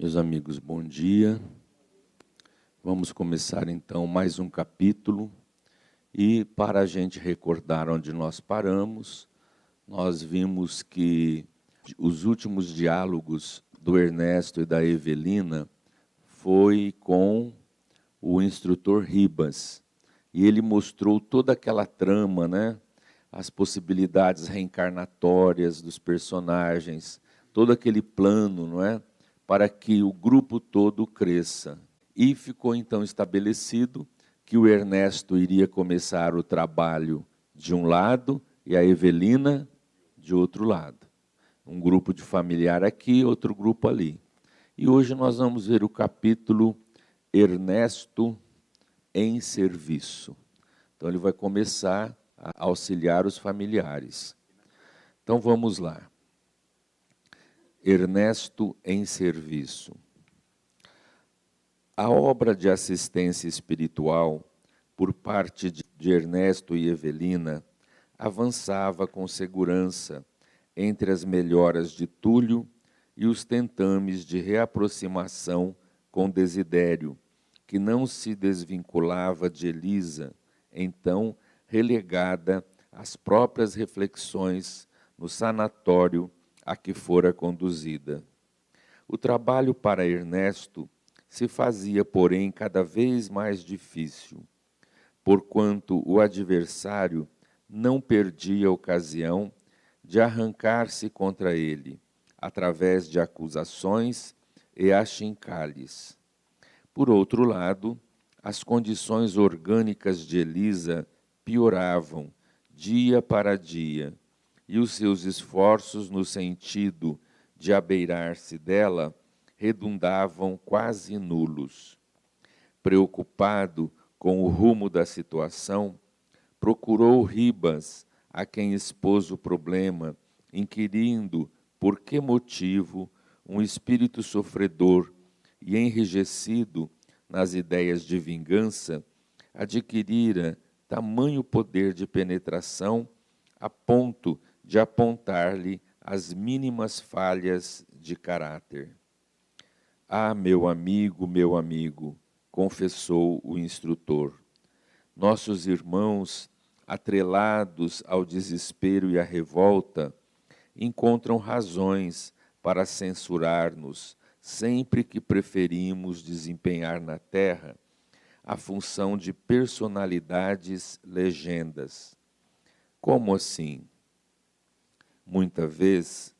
Meus amigos, bom dia. Vamos começar então mais um capítulo. E para a gente recordar onde nós paramos, nós vimos que os últimos diálogos do Ernesto e da Evelina foi com o instrutor Ribas. E ele mostrou toda aquela trama, né? As possibilidades reencarnatórias dos personagens, todo aquele plano, não é? Para que o grupo todo cresça. E ficou então estabelecido que o Ernesto iria começar o trabalho de um lado e a Evelina de outro lado. Um grupo de familiar aqui, outro grupo ali. E hoje nós vamos ver o capítulo Ernesto em serviço. Então ele vai começar a auxiliar os familiares. Então vamos lá. Ernesto em serviço. A obra de assistência espiritual, por parte de Ernesto e Evelina, avançava com segurança entre as melhoras de Túlio e os tentames de reaproximação com Desidério, que não se desvinculava de Elisa, então relegada às próprias reflexões no sanatório a que fora conduzida. O trabalho para Ernesto se fazia, porém, cada vez mais difícil, porquanto o adversário não perdia a ocasião de arrancar-se contra ele, através de acusações e achincalhes. Por outro lado, as condições orgânicas de Elisa pioravam dia para dia, e os seus esforços no sentido de abeirar-se dela redundavam quase nulos. Preocupado com o rumo da situação, procurou Ribas, a quem expôs o problema, inquirindo por que motivo um espírito sofredor e enrijecido nas ideias de vingança adquirira tamanho poder de penetração a ponto de apontar-lhe as mínimas falhas de caráter. Ah, meu amigo, confessou o instrutor, nossos irmãos, atrelados ao desespero e à revolta, encontram razões para censurar-nos sempre que preferimos desempenhar na terra a função de personalidades legendas. Como assim? Muita vez,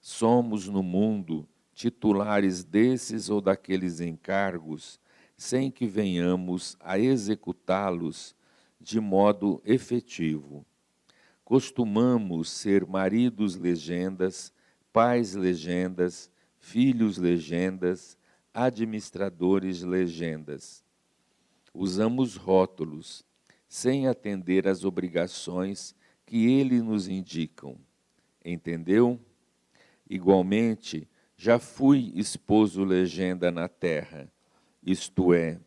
somos no mundo titulares desses ou daqueles encargos, sem que venhamos a executá-los de modo efetivo. Costumamos ser maridos legendas, pais legendas, filhos legendas, administradores legendas. Usamos rótulos, sem atender às obrigações que eles nos indicam. Entendeu? Igualmente, já fui esposo legenda na terra, isto é,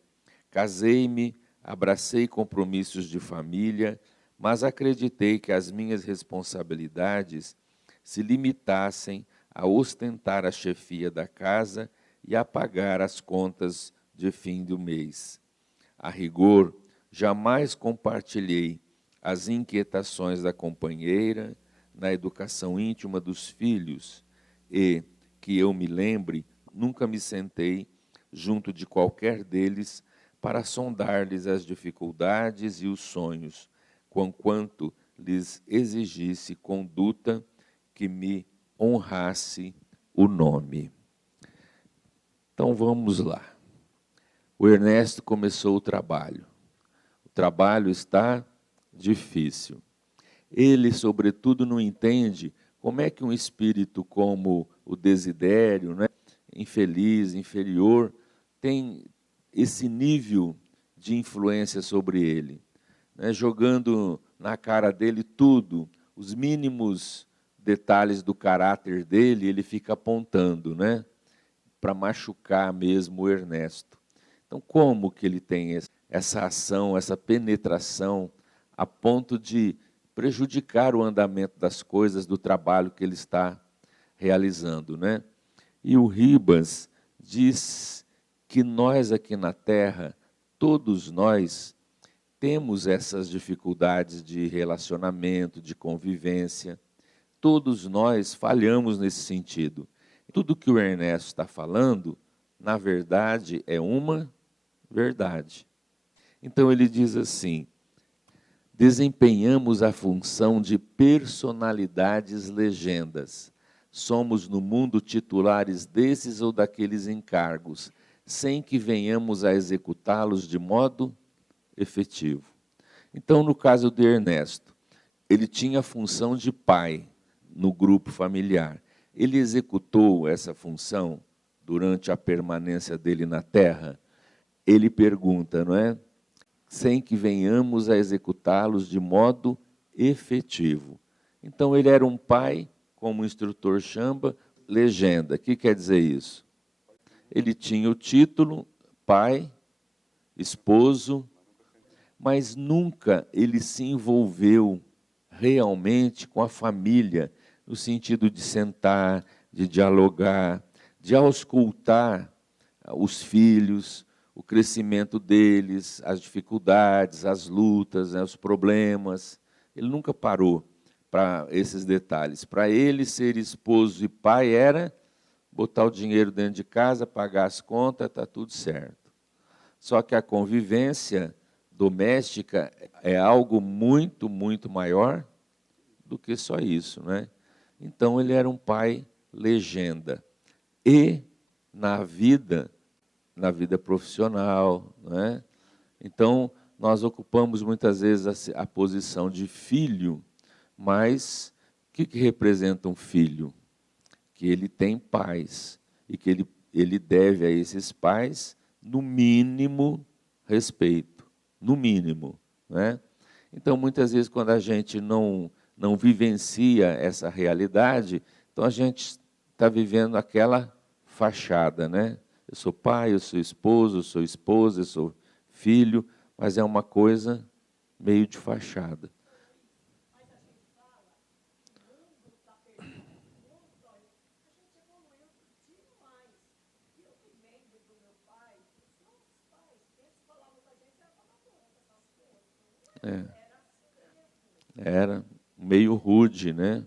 casei-me, abracei compromissos de família, mas acreditei que as minhas responsabilidades se limitassem a ostentar a chefia da casa e a pagar as contas de fim do mês. A rigor, jamais compartilhei as inquietações da companheira na educação íntima dos filhos e, que eu me lembre, nunca me sentei junto de qualquer deles para sondar-lhes as dificuldades e os sonhos, conquanto lhes exigisse conduta que me honrasse o nome. Então vamos lá. O Ernesto começou o trabalho. O trabalho está difícil. Ele, sobretudo, não entende como é que um espírito como o Desidério, né, infeliz, inferior, tem esse nível de influência sobre ele, né, jogando na cara dele tudo, os mínimos detalhes do caráter dele, ele fica apontando, né, para machucar mesmo o Ernesto. Então, como que ele tem essa ação, essa penetração, a ponto de prejudicar o andamento das coisas, do trabalho que ele está realizando, né? E o Ribas diz que nós aqui na Terra, todos nós, temos essas dificuldades de relacionamento, de convivência. Todos nós falhamos nesse sentido. Tudo que o Ernesto está falando, na verdade, é uma verdade. Então ele diz assim: desempenhamos a função de personalidades legendas. Somos no mundo titulares desses ou daqueles encargos, sem que venhamos a executá-los de modo efetivo. Então, no caso de Ernesto, ele tinha a função de pai no grupo familiar. Ele executou essa função durante a permanência dele na Terra? Ele pergunta, não é? Sem que venhamos a executá-los de modo efetivo. Então, ele era um pai, como o instrutor chama, legenda. O que quer dizer isso? Ele tinha o título, pai, esposo, mas nunca ele se envolveu realmente com a família, no sentido de sentar, de dialogar, de auscultar os filhos, o crescimento deles, as dificuldades, as lutas, né, os problemas. Ele nunca parou para esses detalhes. Para ele, ser esposo e pai era botar o dinheiro dentro de casa, pagar as contas, está tudo certo. Só que a convivência doméstica é algo muito, muito maior do que só isso, né? Então, ele era um pai legenda. E na vida profissional, né? Então, nós ocupamos muitas vezes a posição de filho, mas o que representa um filho? Que ele tem pais e que ele deve a esses pais, no mínimo, respeito, no mínimo, né? Então, muitas vezes, quando a gente não vivencia essa realidade, então a gente está vivendo aquela fachada, né? Eu sou pai, eu sou esposo, eu sou esposa, eu sou filho, mas é uma coisa meio de fachada. É. Era meio rude, né?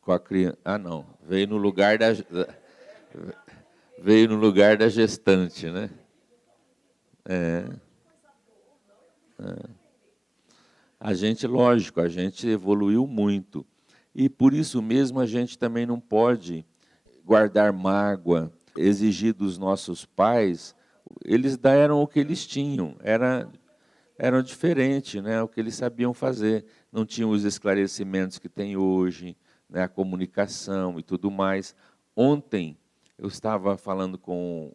Com a criança. Ah, não. Veio no lugar da gestante, né? A gente, lógico, a gente evoluiu muito. E por isso mesmo a gente também não pode guardar mágoa, exigir dos nossos pais. Eles deram o que eles tinham, eram diferente, né? O que eles sabiam fazer. Não tinham os esclarecimentos que tem hoje, né? A comunicação e tudo mais. Ontem eu estava falando com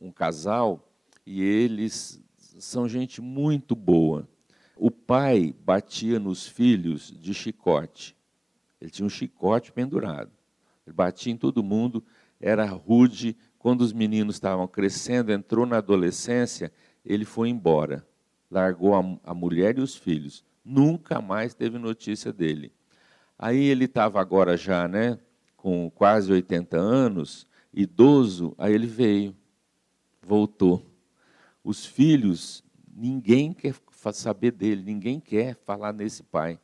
um casal e eles são gente muito boa. O pai batia nos filhos de chicote. Ele tinha um chicote pendurado. Ele batia em todo mundo, era rude. Quando os meninos estavam crescendo, entrou na adolescência, ele foi embora. Largou a mulher e os filhos. Nunca mais teve notícia dele. Aí ele estava agora já, né, com quase 80 anos, idoso, aí ele veio, voltou. Os filhos, ninguém quer saber dele, ninguém quer falar nesse pai.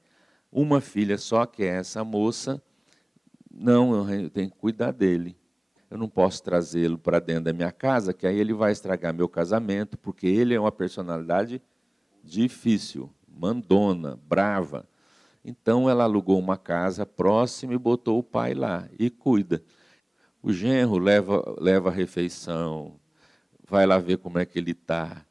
Uma filha só, que é essa moça, não, eu tenho que cuidar dele. Eu não posso trazê-lo para dentro da minha casa, que aí ele vai estragar meu casamento, porque ele é uma personalidade difícil, mandona, brava. Então ela alugou uma casa próxima e botou o pai lá, e cuida. O genro leva a refeição, vai lá ver como é que ele está,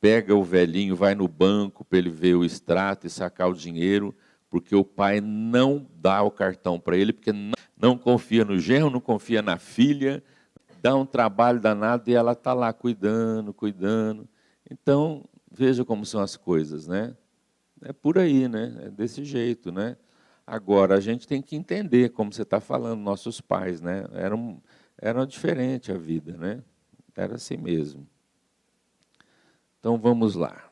pega o velhinho, vai no banco para ele ver o extrato e sacar o dinheiro, porque o pai não dá o cartão para ele, porque não confia no genro, não confia na filha, dá um trabalho danado e ela está lá cuidando. Então, veja como são as coisas, né? É por aí, né? É desse jeito, né? Agora, a gente tem que entender, como você está falando, nossos pais, né? Era diferente a vida, né? Era assim mesmo. Então vamos lá.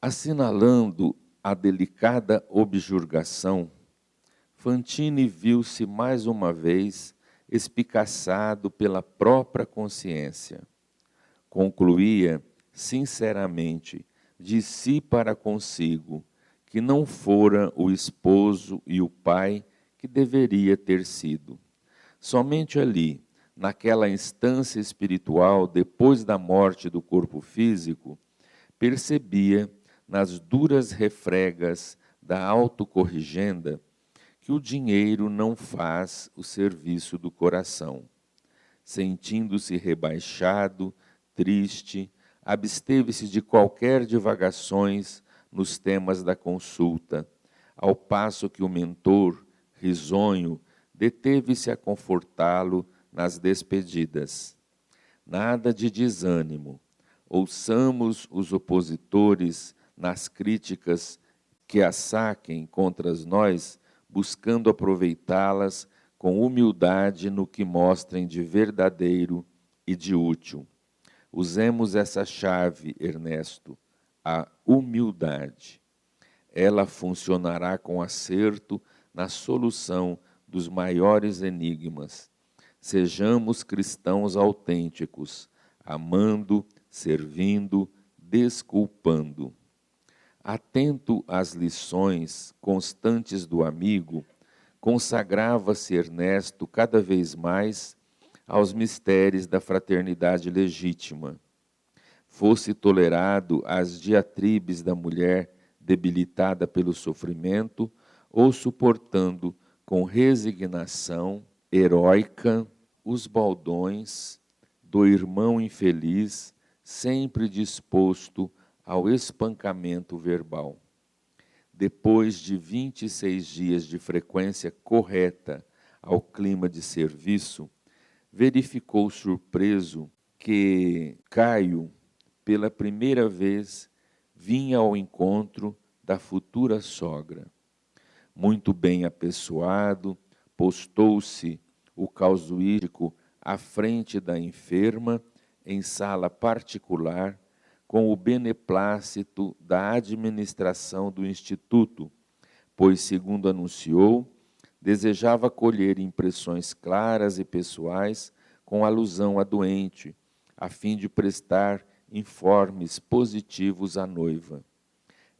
Assinalando a delicada objurgação, Fantini viu-se mais uma vez espicaçado pela própria consciência. Concluía, sinceramente, de si para consigo, que não fora o esposo e o pai que deveria ter sido. Somente ali, naquela instância espiritual, depois da morte do corpo físico, percebia, nas duras refregas da autocorrigenda, que o dinheiro não faz o serviço do coração. Sentindo-se rebaixado, triste, absteve-se de qualquer divagações nos temas da consulta, ao passo que o mentor, risonho, deteve-se a confortá-lo nas despedidas. Nada de desânimo. Ouçamos os opositores nas críticas que assaquem contra nós, buscando aproveitá-las com humildade no que mostrem de verdadeiro e de útil. Usemos essa chave, Ernesto, a humildade. Ela funcionará com acerto na solução dos maiores enigmas. Sejamos cristãos autênticos, amando, servindo, desculpando. Atento às lições constantes do amigo, consagrava-se Ernesto cada vez mais aos mistérios da fraternidade legítima. Fosse tolerado as diatribes da mulher debilitada pelo sofrimento, ou suportando com resignação heróica os baldões do irmão infeliz, sempre disposto ao espancamento verbal. Depois de 26 dias de frequência correta ao clima de serviço, verificou surpreso que Caio, pela primeira vez, vinha ao encontro da futura sogra. Muito bem apessoado, postou-se o casuístico à frente da enferma, em sala particular, com o beneplácito da administração do Instituto, pois, segundo anunciou, desejava colher impressões claras e pessoais com alusão à doente, a fim de prestar informes positivos à noiva.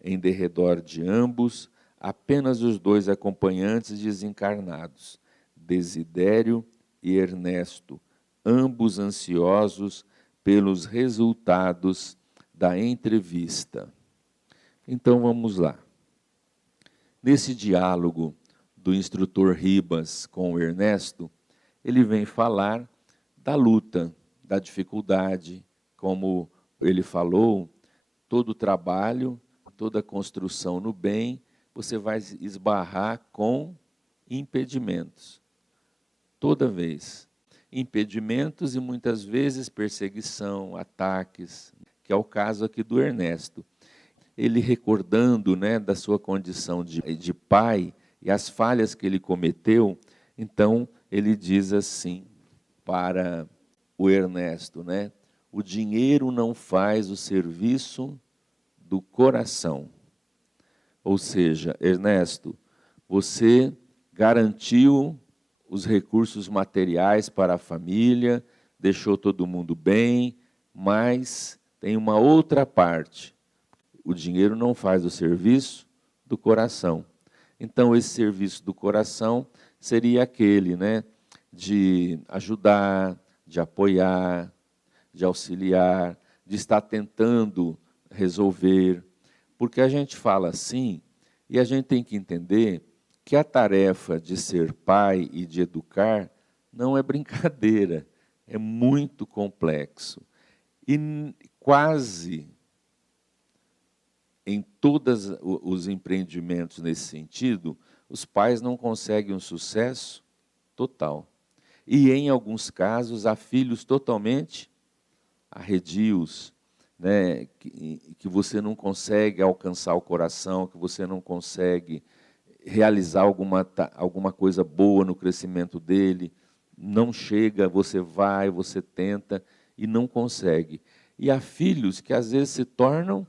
Em derredor de ambos, apenas os dois acompanhantes desencarnados, Desidério e Ernesto, ambos ansiosos pelos resultados da entrevista. Então vamos lá. Nesse diálogo do instrutor Ribas com o Ernesto, ele vem falar da luta, da dificuldade, como ele falou, todo trabalho, toda construção no bem, você vai esbarrar com impedimentos. Toda vez. Impedimentos e muitas vezes perseguição, ataques, que é o caso aqui do Ernesto. Ele recordando, né, da sua condição de pai e as falhas que ele cometeu, então ele diz assim para o Ernesto, né, o dinheiro não faz o serviço do coração. Ou seja, Ernesto, você garantiu os recursos materiais para a família, deixou todo mundo bem, mas tem uma outra parte. O dinheiro não faz o serviço do coração. Então, esse serviço do coração seria aquele, né, de ajudar, de apoiar, de auxiliar, de estar tentando resolver. Porque a gente fala assim, e a gente tem que entender que a tarefa de ser pai e de educar não é brincadeira, é muito complexo. E quase em todos os empreendimentos nesse sentido, os pais não conseguem um sucesso total. E, em alguns casos, há filhos totalmente arredios, né, que você não consegue alcançar o coração, que você não consegue realizar alguma coisa boa no crescimento dele. não chega, você vai, você tenta e não consegue. E há filhos que às vezes se tornam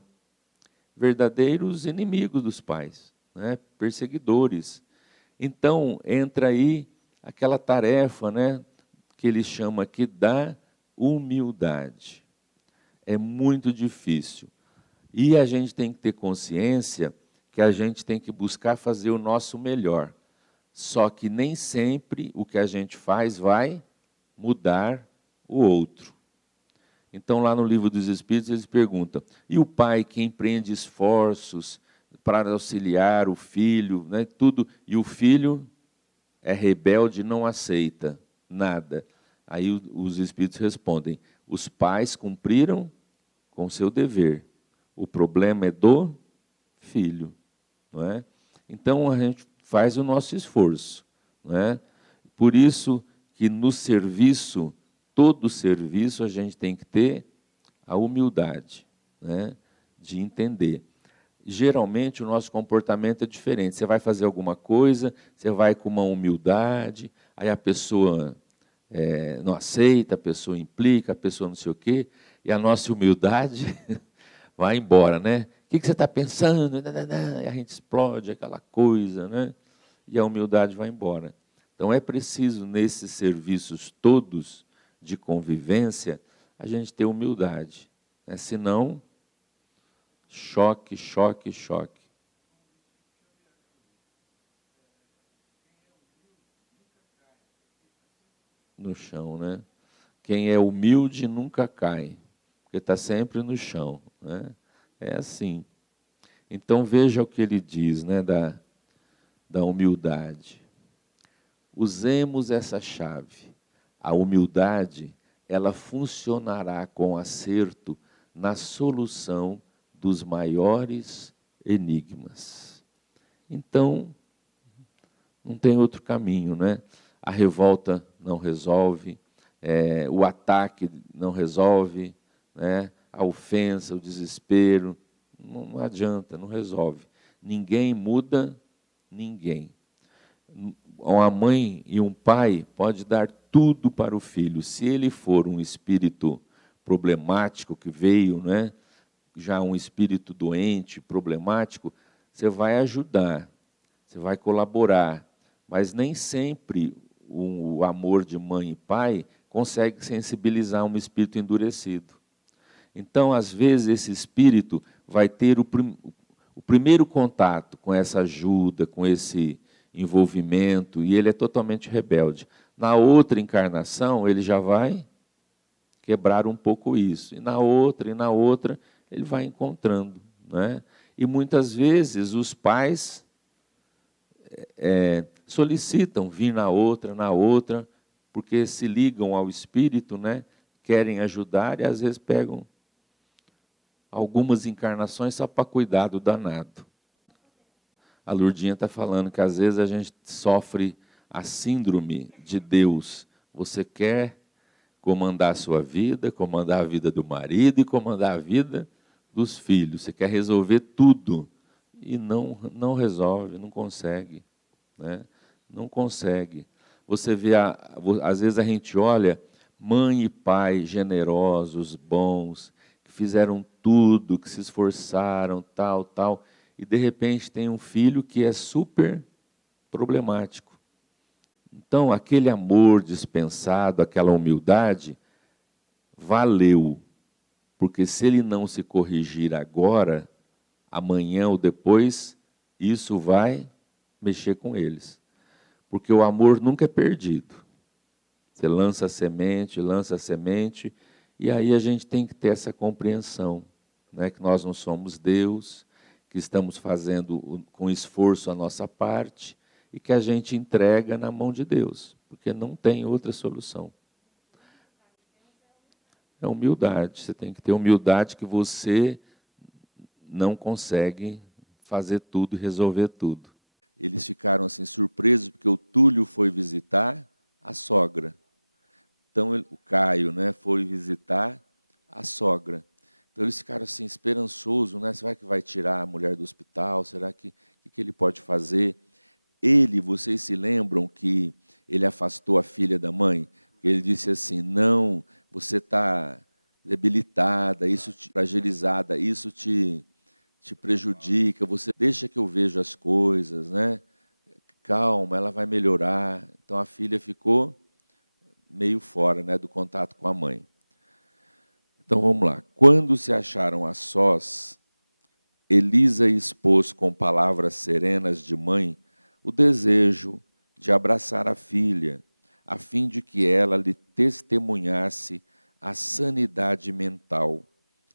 verdadeiros inimigos dos pais, né? Perseguidores. Então, entra aí aquela tarefa, né, que ele chama aqui da humildade. É muito difícil. E a gente tem que ter consciência que a gente tem que buscar fazer o nosso melhor. Só que nem sempre o que a gente faz vai mudar o outro. Então, lá no Livro dos Espíritos, eles perguntam, e o pai que empreende esforços para auxiliar o filho, né, tudo, e o filho é rebelde e não aceita nada. Aí os Espíritos respondem, os pais cumpriram com seu dever. O problema é do filho. Não é? Então, a gente faz o nosso esforço. Não é? Por isso que no serviço, todo serviço, a gente tem que ter a humildade, né, de entender. Geralmente, o nosso comportamento é diferente. Você vai fazer alguma coisa, você vai com uma humildade, aí a pessoa não aceita, a pessoa implica, a pessoa não sei o quê, e a nossa humildade vai embora, né? O que você está pensando? E a gente explode aquela coisa, né? E a humildade vai embora. Então, é preciso, nesses serviços todos de convivência, a gente ter humildade. Né? Senão, choque, choque, choque. No chão, né? Quem é humilde nunca cai, porque está sempre no chão, né? É assim. Então, veja o que ele diz, né, da humildade. Usemos essa chave. A humildade, ela funcionará com acerto na solução dos maiores enigmas. Então, não tem outro caminho, né? A revolta não resolve, o ataque não resolve, né? A ofensa, o desespero, não adianta, não resolve. Ninguém muda ninguém. Uma mãe e um pai pode dar tudo para o filho. Se ele for um espírito problemático que veio, né, já um espírito doente, problemático, você vai ajudar, você vai colaborar, mas nem sempre o amor de mãe e pai consegue sensibilizar um espírito endurecido. Então, às vezes, esse espírito vai ter o primeiro contato com essa ajuda, com esse envolvimento, e ele é totalmente rebelde. Na outra encarnação, ele já vai quebrar um pouco isso. E na outra, ele vai encontrando. Né? E muitas vezes os pais solicitam vir na outra, porque se ligam ao espírito, né? Querem ajudar e às vezes pegam algumas encarnações só para cuidar do danado. A Lurdinha está falando que às vezes a gente sofre a síndrome de Deus. Você quer comandar a sua vida, comandar a vida do marido e comandar a vida dos filhos. Você quer resolver tudo e não resolve, não consegue. Né? Não consegue. Você vê, às vezes a gente olha mãe e pai generosos, bons, que fizeram tudo, que se esforçaram, tal, e de repente tem um filho que é super problemático. Então, aquele amor dispensado, aquela humildade, valeu, porque se ele não se corrigir agora, amanhã ou depois, isso vai mexer com eles. Porque o amor nunca é perdido. Você lança a semente, e aí a gente tem que ter essa compreensão, né, que nós não somos Deus, que estamos fazendo com esforço a nossa parte, e que a gente entrega na mão de Deus, porque não tem outra solução. É humildade, você tem que ter humildade que você não consegue fazer tudo e resolver tudo. Eles ficaram assim surpresos porque o Túlio foi visitar a sogra. Então o Caio, né, foi visitar a sogra. Então eles ficaram assim esperançosos, né? Será que vai tirar a mulher do hospital? Será que ele pode fazer? Vocês se lembram que ele afastou a filha da mãe? Ele disse assim, não, você está debilitada, isso fragilizada, isso te prejudica, você deixa que eu veja as coisas, né? Calma, ela vai melhorar. Então a filha ficou meio fora, né, do contato com a mãe. Então vamos lá. Quando se acharam a sós, Elisa expôs com palavras serenas de mãe o desejo de abraçar a filha, a fim de que ela lhe testemunhasse a sanidade mental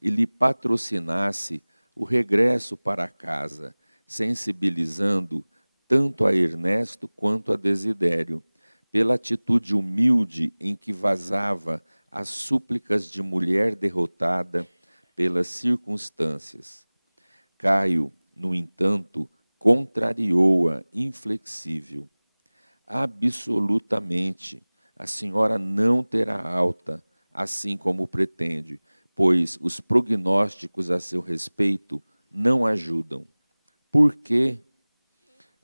e lhe patrocinasse o regresso para casa, sensibilizando tanto a Ernesto quanto a Desidério, pela atitude humilde em que vazava as súplicas de mulher derrotada pelas circunstâncias. Caio, no entanto, contrariou-a, inflexível. Absolutamente, a senhora não terá alta, assim como pretende, pois os prognósticos a seu respeito não ajudam. Por quê?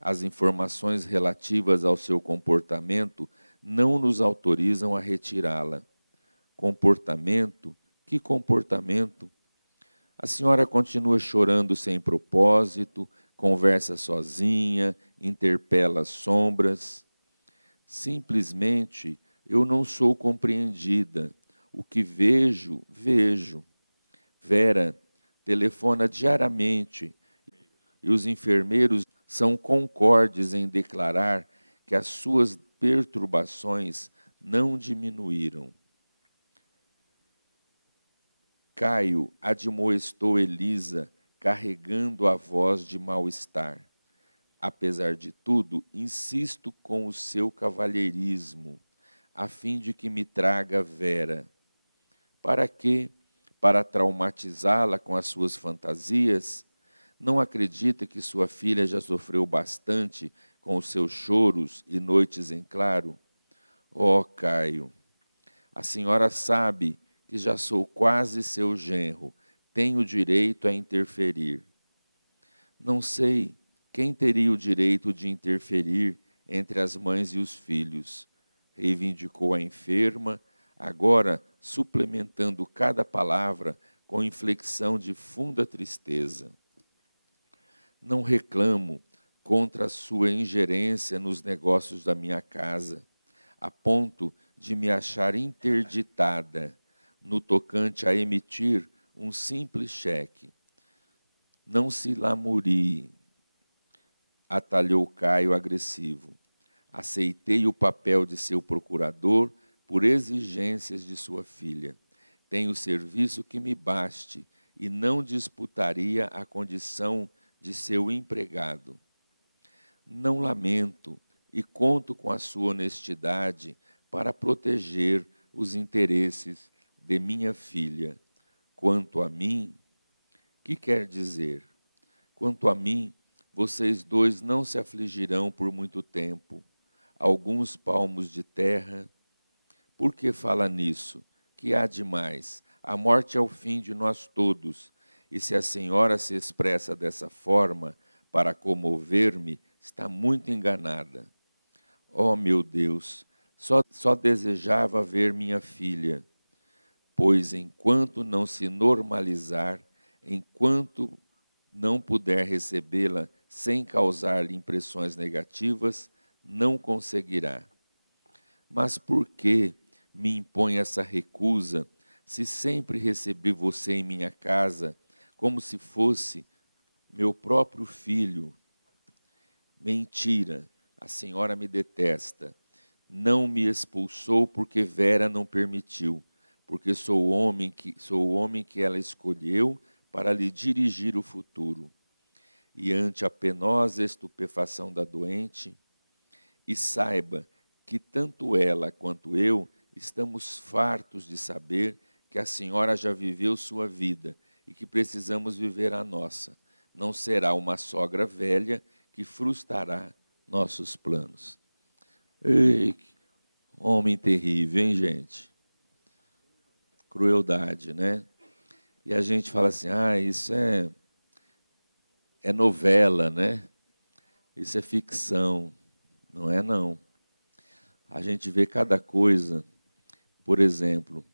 As informações relativas ao seu comportamento não nos autorizam a retirá-la. Comportamento? Que comportamento? A senhora continua chorando sem propósito, conversa sozinha, interpela as sombras. Simplesmente, eu não sou compreendida. O que vejo, vejo. Vera telefona diariamente e os enfermeiros são concordes em declarar que as suas perturbações não diminuíram. Caio admoestou Elisa, carregando a voz de mal-estar. Apesar de tudo, insisto com o seu cavalheirismo, a fim de que me traga Vera. Para quê? Para traumatizá-la com as suas fantasias? Não acredita que sua filha já sofreu bastante com os seus choros e noites em claro? Oh, Caio, a senhora sabe que já sou quase seu genro, tenho direito a interferir. Não sei quem teria o direito de interferir entre as mães e os filhos, reivindicou a enferma, agora suplementando cada palavra com inflexão de funda tristeza. Não reclamo contra a sua ingerência nos negócios da minha casa, a ponto de me achar interditada no tocante a emitir um simples cheque. Não se lamurie, atalhou Caio agressivo. Aceitei o papel de seu procurador por exigências de sua filha. Tenho serviço que me baste e não disputaria a condição de seu empregado. Não lamento e conto com a sua honestidade para proteger os interesses de minha filha. Quanto a mim, que quer dizer? Quanto a mim, vocês dois não se afligirão por muito tempo. Alguns palmos de terra. Por que fala nisso? Que há de mais? A morte é o fim de nós todos. E se a senhora se expressa dessa forma para comover-me, está muito enganada. Oh, meu Deus, só desejava ver minha filha, pois enquanto não se normalizar, enquanto não puder recebê-la sem causar-lhe impressões negativas, não conseguirá. Mas por que me impõe essa recusa, se sempre recebi você em minha casa, como se fosse meu próprio filho? Mentira, a senhora me detesta. Não me expulsou porque Vera não permitiu, porque sou o homem que ela escolheu para lhe dirigir o futuro. E ante a penosa estupefação da doente, e saiba que tanto ela quanto eu estamos fartos de saber que a senhora já viveu sua vida e que precisamos viver a nossa. Não será uma sogra velha que frustrará nossos planos. Ei, homem terrível, hein, gente? Crueldade, né? E a gente fala assim, isso é novela, né? Isso é ficção. Não é, não. A gente vê cada coisa, por exemplo,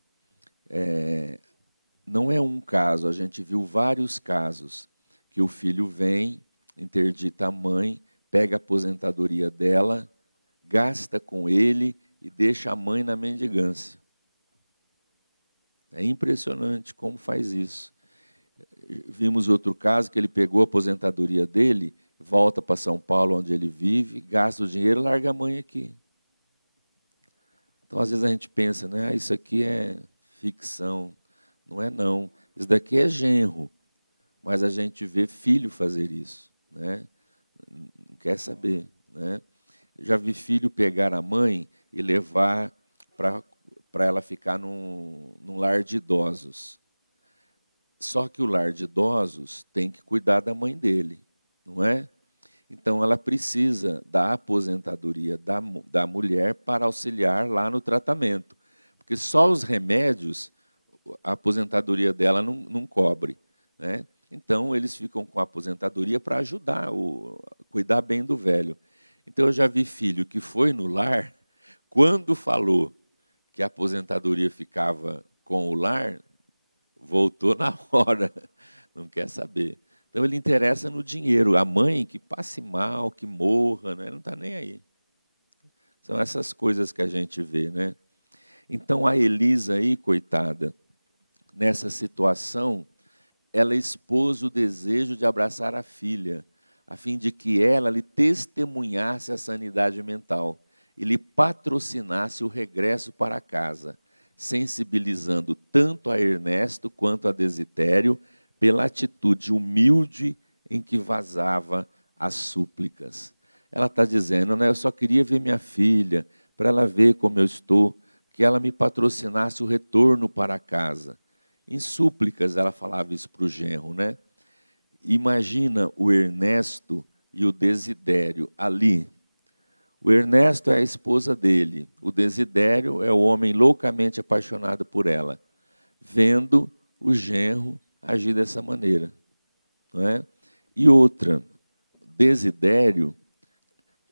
não é um caso, a gente viu vários casos que o filho vem, interdita a mãe, pega a aposentadoria dela, gasta com ele e deixa a mãe na mendigância. É impressionante como faz isso. Vimos outro caso que ele pegou a aposentadoria dele, volta para São Paulo, onde ele vive, gasta o dinheiro e larga a mãe aqui. Então, às vezes a gente pensa, né, isso aqui é ficção. Não é não. Isso daqui é genro. Mas a gente vê filho fazer isso, né? Não quer saber, né? Já vi filho pegar a mãe e levar para ela ficar num lar de idosos. Só que o lar de idosos tem que cuidar da mãe dele, não é? Então, ela precisa da aposentadoria da mulher para auxiliar lá no tratamento. Porque só os remédios, a aposentadoria dela não cobre, né? Então, eles ficam com a aposentadoria para ajudar, cuidar bem do velho. Então, eu já vi filho que foi no lar, quando falou que a aposentadoria ficava com o lar, voltou na hora, não quer saber. Então, ele interessa no dinheiro. A mãe que passe mal, que morra, né? Não está nem aí. São essas coisas que a gente vê, né? Então, a Elisa aí, coitada, nessa situação, ela expôs o desejo de abraçar a filha, a fim de que ela lhe testemunhasse a sanidade mental e lhe patrocinasse o regresso para casa, sensibilizando tanto a Ernesto quanto a Desitério pela atitude humilde em que vazava as súplicas. Ela está dizendo, né, eu só queria ver minha filha, para ela ver como eu estou, que ela me patrocinasse o retorno para casa. Em súplicas, ela falava isso para o genro, né? Imagina o Ernesto e o Desidério ali. O Ernesto é a esposa dele, o Desidério é o homem loucamente apaixonado por ela, vendo o genro agir dessa maneira, não é? E outra, Desidério,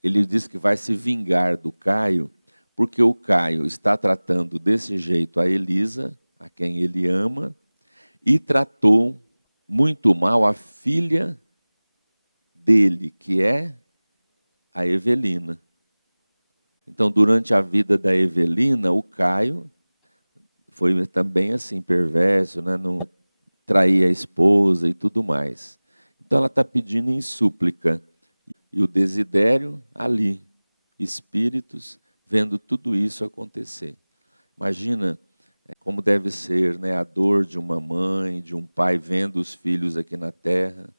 ele diz que vai se vingar do Caio, porque o Caio está tratando desse jeito a Elisa, a quem ele ama, e tratou muito mal a filha dele, que é a Evelina. Então, durante a vida da Evelina, o Caio foi também assim, perverso, né? Não traía a esposa e tudo mais. Então, ela está pedindo em súplica. E o Desidério ali, espíritos, vendo tudo isso acontecer. Imagina como deve ser, né, a dor de uma mãe, de um pai vendo os filhos aqui na terra,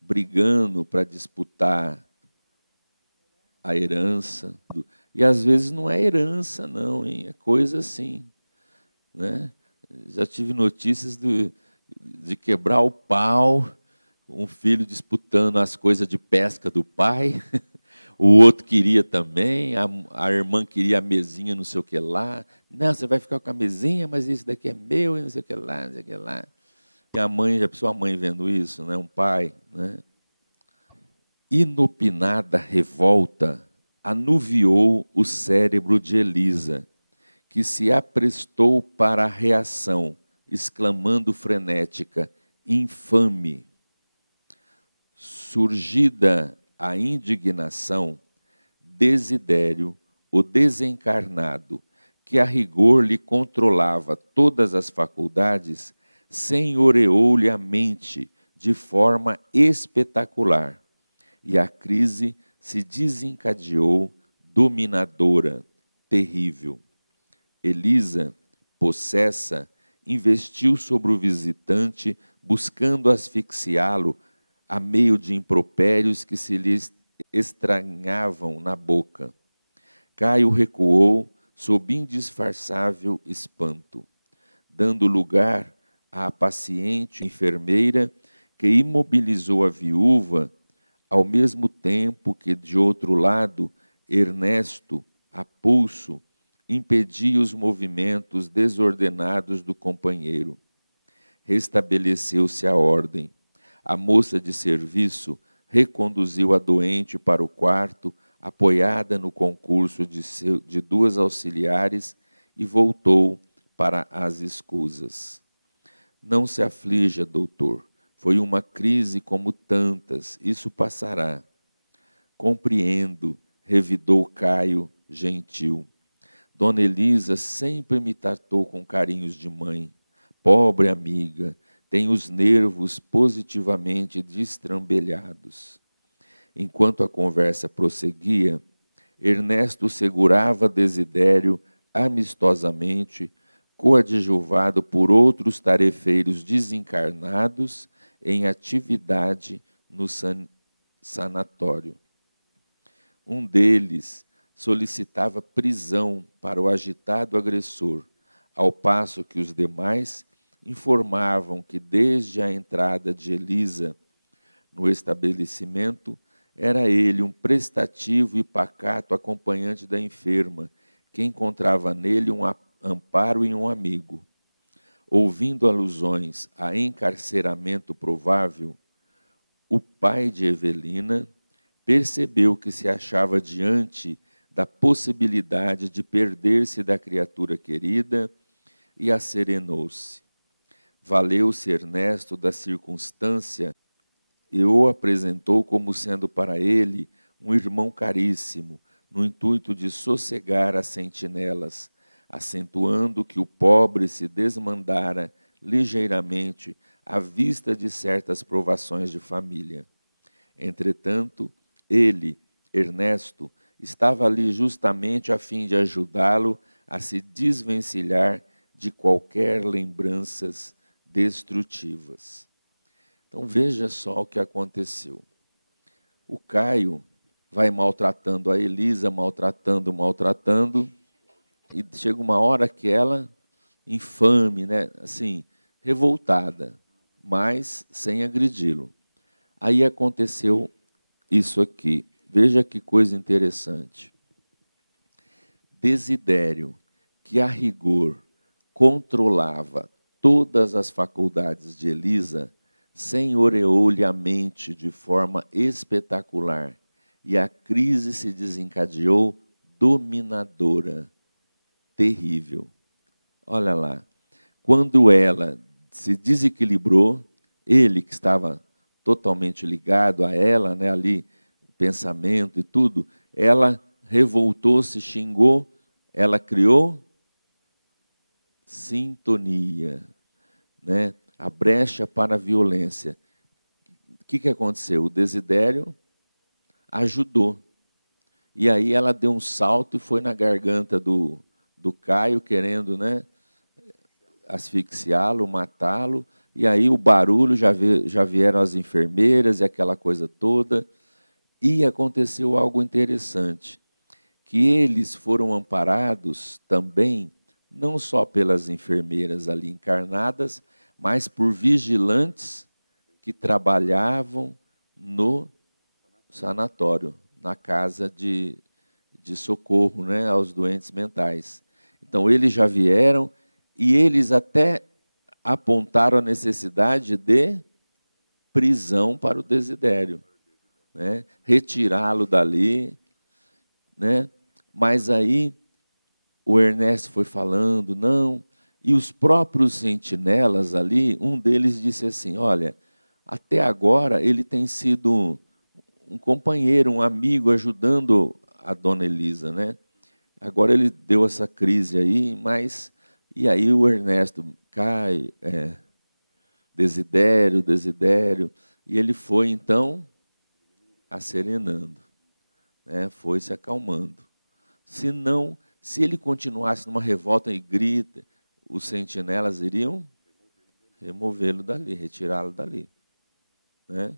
brigando para disputar a herança. E às vezes não é herança, não, hein? É coisa assim, né? Já tive notícias de quebrar o pau, um filho disputando as coisas de pesca do pai, o outro queria também, a irmã queria a mesinha, não sei o que lá. Não, você vai ficar com a mesinha, mas isso daqui é meu, e não sei o que lá, não sei o que lá. E a mãe, já pensou a mãe vendo isso, né? Um pai, né? Inopinada revolta anuviou o cérebro de Elisa, que se aprestou para a reação, exclamando frenética, infame. Surgida a indignação, Desidério, o desencarnado, que a rigor lhe controlava todas as faculdades, senhoreou-lhe a mente de forma espetacular, e a crise se desencadeou dominadora, terrível. Elisa, possessa, investiu sobre o visitante, buscando asfixiá-lo a meio de impropérios que se lhe estranhavam na boca. Caio recuou sob indisfarçável espanto, dando lugar à paciente enfermeira que imobilizou a viúva, ao mesmo tempo que, de outro lado, Ernesto, a pulso, impedia os movimentos desordenados do companheiro. Restabeleceu-se a ordem. A moça de serviço reconduziu a doente para o quarto, apoiada no concurso de duas auxiliares, e voltou para as escusas. Não se aflija, doutor. Foi uma crise como tantas, isso passará. Compreendo, revidou Caio, gentil. Dona Elisa sempre me tratou com carinhos de mãe. Pobre amiga, tem os nervos positivamente destrambelhados. Enquanto a conversa prosseguia, Ernesto segurava Desidério amistosamente, coadjuvado por outros tarefeiros desencarnados em atividade no sanatório. Um deles solicitava prisão para o agitado agressor, ao passo que os demais informavam que, desde a entrada de Elisa no estabelecimento, era ele um prestativo e pacato acompanhante da enferma, que encontrava nele um amparo e um amigo. Ouvindo alusões a encarceramento provável, o pai de Evelina percebeu que se achava diante da possibilidade de perder-se da criatura querida e asserenou-se. Valeu-se Ernesto da circunstância e o apresentou como sendo para ele um irmão caríssimo, no intuito de sossegar as sentinelas, acentuando que o pobre se desmandara ligeiramente à vista de certas provações de família. Entretanto, ele, Ernesto, estava ali justamente a fim de ajudá-lo a se desvencilhar de qualquer lembranças destrutivas. Então veja só o que aconteceu. O Caio vai maltratando a Elisa, maltratando, e chega uma hora que ela, infame, né, assim, revoltada, mas sem agredi-lo. Aí aconteceu isso aqui. Veja que coisa interessante. Desidério, que a rigor controlava todas as faculdades de Elisa, senhoreou-lhe a mente de forma espetacular, e a crise se desencadeou dominadora, terrível. Olha lá, quando ela se desequilibrou, ele que estava totalmente ligado a ela, né, ali, pensamento e tudo, ela revoltou-se, xingou, ela criou sintonia, né? A brecha para a violência. O que aconteceu? O Desidério ajudou. E aí ela deu um salto e foi na garganta do Caio, querendo, né, asfixiá-lo, matá-lo. E aí o barulho, já vieram as enfermeiras e aquela coisa toda. E aconteceu algo interessante, que eles foram amparados também, não só pelas enfermeiras ali encarnadas, mas por vigilantes que trabalhavam no sanatório, na casa de socorro, né, aos doentes mentais. Então, eles já vieram e eles até apontaram a necessidade de prisão para o Desidério, né, retirá-lo dali, né, mas aí o Ernesto foi falando, não, e os próprios sentinelas ali, um deles disse assim, olha, até agora ele tem sido um companheiro, um amigo, ajudando a dona Elisa, né? Agora ele deu essa crise aí, mas... E aí o Ernesto cai, Desidério, e ele foi, então, asserenando, né? Foi se acalmando. Se ele continuasse numa revolta e grita, os sentinelas iriam removê-lo dali, retirá-lo dali, né?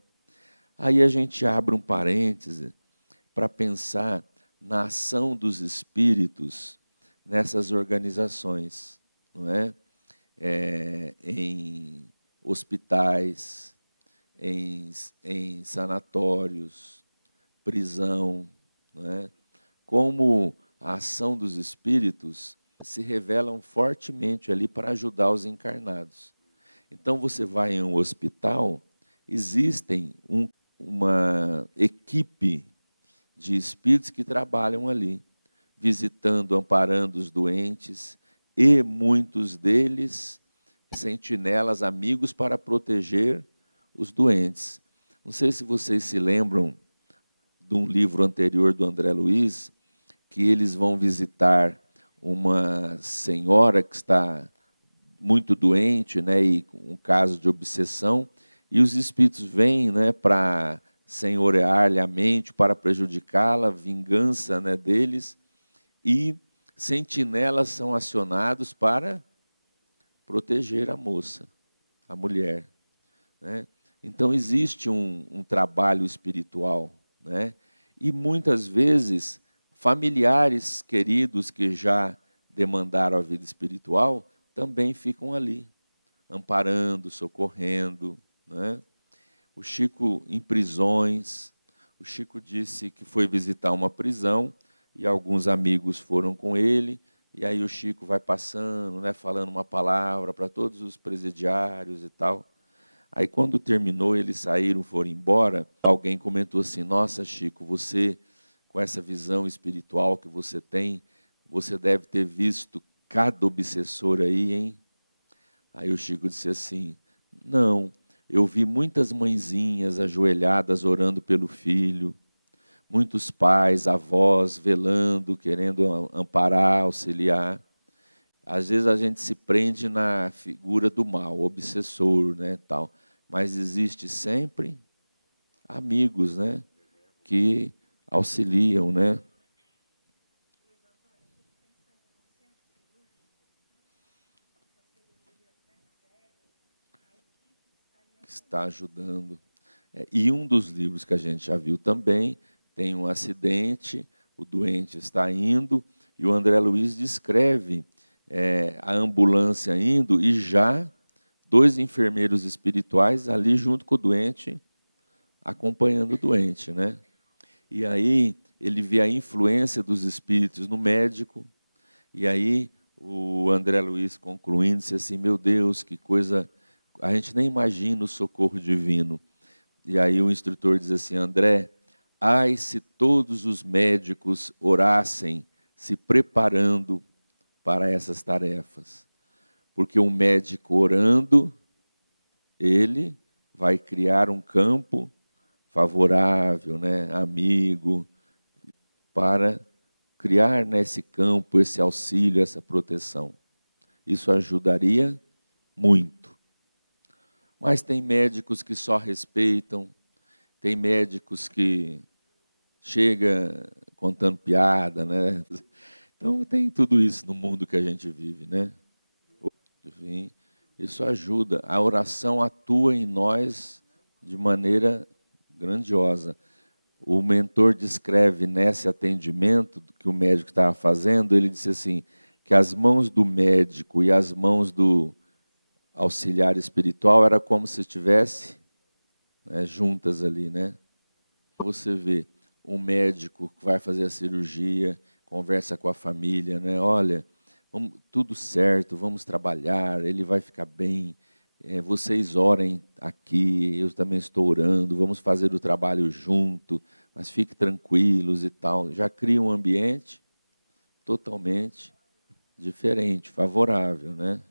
Aí a gente abre um parêntese para pensar na ação dos espíritos nessas organizações, não é? Em hospitais, em sanatórios, prisão, não é? Como a ação dos espíritos se revelam fortemente ali para ajudar os encarnados. Então, você vai em um hospital, existem uma equipe de espíritos que trabalham ali, visitando, amparando os doentes, e muitos deles sentinelas, amigos para proteger os doentes. Não sei se vocês se lembram de um livro anterior do André Luiz, que eles vão visitar uma senhora que está muito doente, né, e com um caso de obsessão, e os espíritos vêm, né, para senhorear-lhe a mente, para prejudicá-la, vingança, né, deles, e sentinelas são acionados para proteger a moça, a mulher, né? Então existe um trabalho espiritual, né? E muitas vezes familiares queridos que já demandaram a vida espiritual também ficam ali, amparando, socorrendo, né? O Chico em prisões, o Chico disse que foi visitar uma prisão e alguns amigos foram com ele, e aí o Chico vai passando, né, falando uma palavra para todos os presidiários e tal. Aí quando terminou, eles saíram, foram embora, alguém comentou assim: nossa, Chico, você, com essa visão espiritual que você tem, você deve ter visto cada obsessor aí, hein? Aí o Chico disse assim: não, eu vi muitas mãezinhas ajoelhadas orando pelo filho, muitos pais, avós, velando, querendo amparar, auxiliar. Às vezes a gente se prende na figura do mal, obsessor, né, tal. Mas existe sempre amigos, né, que auxiliam, né? Que está ajudando. E um dos livros que a gente já viu também, tem um acidente, o doente está indo, e o André Luiz descreve a ambulância indo e já 2 enfermeiros espirituais ali junto com o doente, acompanhando o doente, né? E aí ele vê a influência dos espíritos no médico, e aí o André Luiz concluindo, disse assim: meu Deus, que coisa, a gente nem imagina o socorro divino. E aí o instrutor diz assim: André, ai se todos os médicos orassem se preparando para essas tarefas. Porque um médico orando, ele vai criar um campo favorável, né, amigo, para criar nesse campo esse auxílio, essa proteção. Isso ajudaria muito. Mas tem médicos que só respeitam, tem médicos que chega contando piada, né? Então tem tudo isso no mundo que a gente vive, né? Enfim, isso ajuda. A oração atua em nós de maneira grandiosa. O mentor descreve nesse atendimento que o médico estava fazendo, ele disse assim, que as mãos do médico e as mãos do auxiliar espiritual era como se estivesse, né, juntas ali, né? Você vê um médico que vai fazer a cirurgia, conversa com a família, né? Olha, tudo certo, vamos trabalhar, ele vai ficar bem. Vocês orem aqui, eu também estou orando, vamos fazer o trabalho junto, mas fiquem tranquilos e tal. Já cria um ambiente totalmente diferente, favorável, né?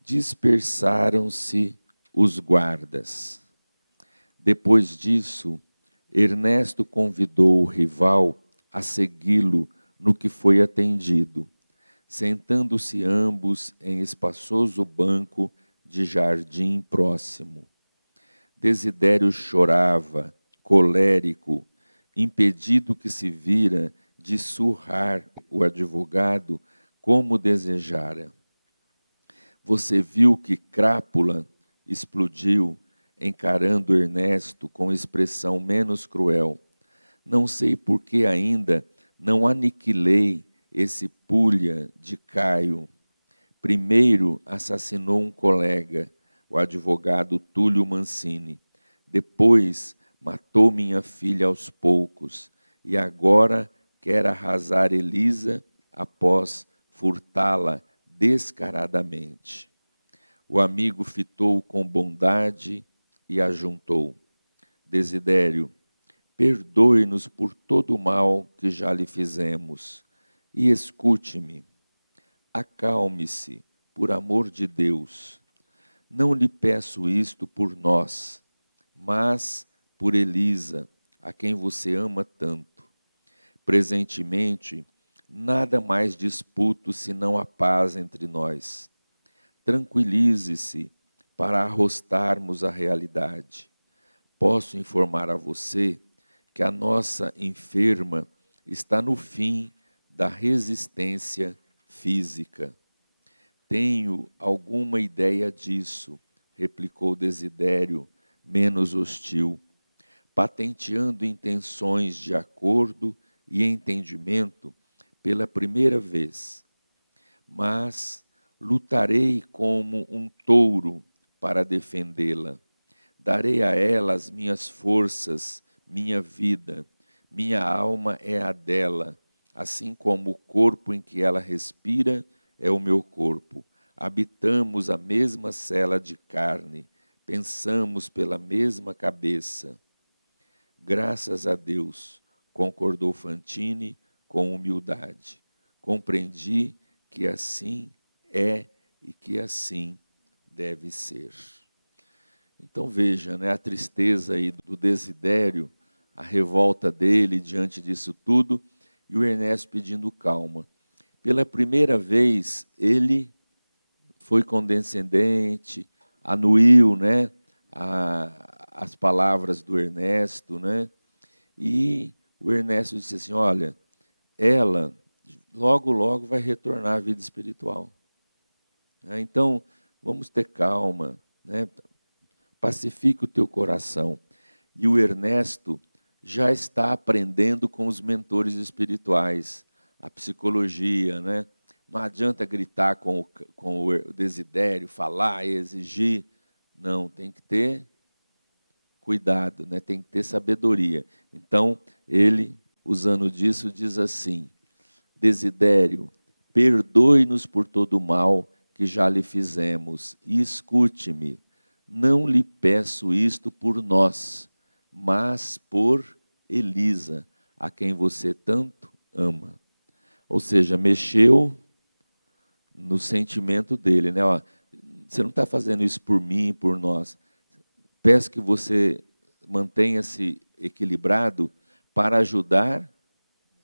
Dispersaram-se os guardas. Depois disso, Ernesto convidou o rival a segui-lo no que foi atendido, sentando-se ambos em espaçoso banco de jardim próximo. Desidério chorava, colérico, impedido que se vira de surrar o advogado como desejara. Você viu que Crápula explodiu, encarando Ernesto com expressão menos cruel. Não sei por que ainda não aniquilei esse pulha de Caio. Primeiro assassinou um colega, o advogado Túlio Mancini. Depois matou minha filha aos poucos. E agora quer arrasar Elisa após furtá-la descaradamente. O amigo fitou com bondade e ajuntou. Desidério, perdoe-nos por todo o mal que já lhe fizemos e escute-me. Acalme-se, por amor de Deus. Não lhe peço isto por nós, mas por Elisa, a quem você ama tanto. Presentemente, nada mais disputo senão a paz entre nós. Tranquilize-se para arrostarmos a realidade. Posso informar a você que a nossa enferma está no fim da resistência física. Tenho alguma ideia disso, replicou Desidério, menos hostil, patenteando intenções de acordo e entendimento pela primeira vez. Mas lutarei como um touro para defendê-la. Darei a ela as minhas forças, minha vida. Minha alma é a dela, assim como o corpo em que ela respira é o meu corpo. Habitamos a mesma cela de carne, pensamos pela mesma cabeça. Graças a Deus, concordou Fantini com humildade. Compreendi que assim é e que assim deve ser. Então veja, né, a tristeza aí do Desidério, a revolta dele diante disso tudo, e o Ernesto pedindo calma. Pela primeira vez, ele foi condescendente, anuiu, né, as palavras do Ernesto, né, e o Ernesto disse assim, olha, ela logo, logo vai retornar à vida espiritual. Então, vamos ter calma, né, pacifica o teu coração. E o Ernesto já está aprendendo com os mentores espirituais, a psicologia, né? Não adianta gritar com o Desidério, falar e exigir. Não, tem que ter cuidado, né? Tem que ter sabedoria. Então, ele, usando disso, diz assim, Desidério, perdoe-nos por todo o mal que já lhe fizemos e escute-me. Não lhe peço isto por nós, mas por Elisa, a quem você tanto ama. Ou seja, mexeu no sentimento dele, né? Ó, você não está fazendo isso por mim, por nós. Peço que você mantenha-se equilibrado para ajudar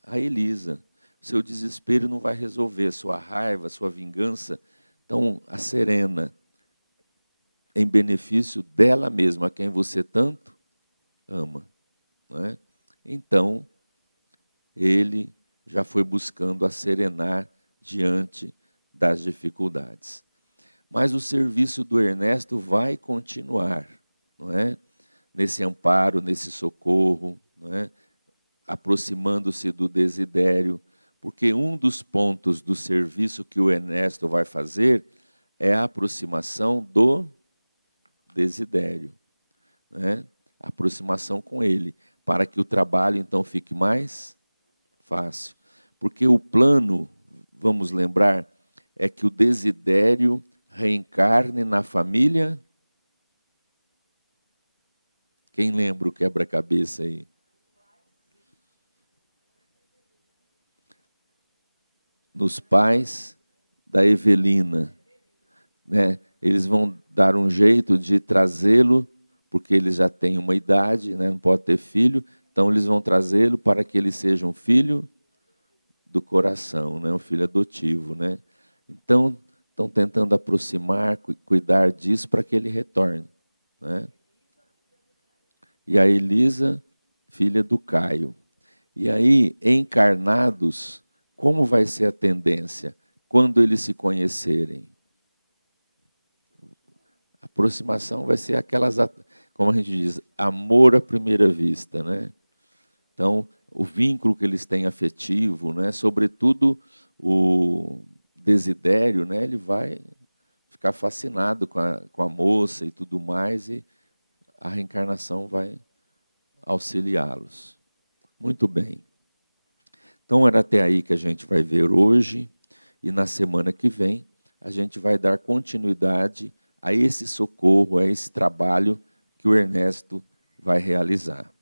a Elisa. Seu desespero não vai resolver, sua raiva, sua vingança. Então, a serena, em benefício dela mesma, a quem você tanto ama. Não é? Então, ele já foi buscando a serenar diante das dificuldades. Mas o serviço do Ernesto vai continuar, não é? Nesse amparo, nesse socorro, não é? Aproximando-se do Desidério, porque um dos pontos do serviço que o Ernesto vai fazer é a aproximação do Desidério, né? A aproximação com ele, para que o trabalho então fique mais fácil. Porque o plano, vamos lembrar, é que o Desidério reencarne na família. Quem lembra o quebra-cabeça aí? Nos pais da Evelina, né? Eles vão dar um jeito de trazê-lo, porque ele já tem uma idade, né? Não pode ter filho, então eles vão trazê-lo para que ele seja um filho do coração, né? Um filho adotivo, né? Então, estão tentando aproximar, cuidar disso para que ele retorne, né? E a Elisa, filha do Caio. E aí, encarnados, como vai ser a tendência quando eles se conhecerem? A aproximação vai ser aquelas, como a gente diz, amor à primeira vista, né? Então, o vínculo que eles têm afetivo, né? Sobretudo o Desidério, né? Ele vai ficar fascinado com a moça e tudo mais, e a reencarnação vai auxiliá-los. Muito bem. Então, era até aí que a gente vai ver hoje, e na semana que vem a gente vai dar continuidade a esse socorro, a esse trabalho que o Ernesto vai realizar.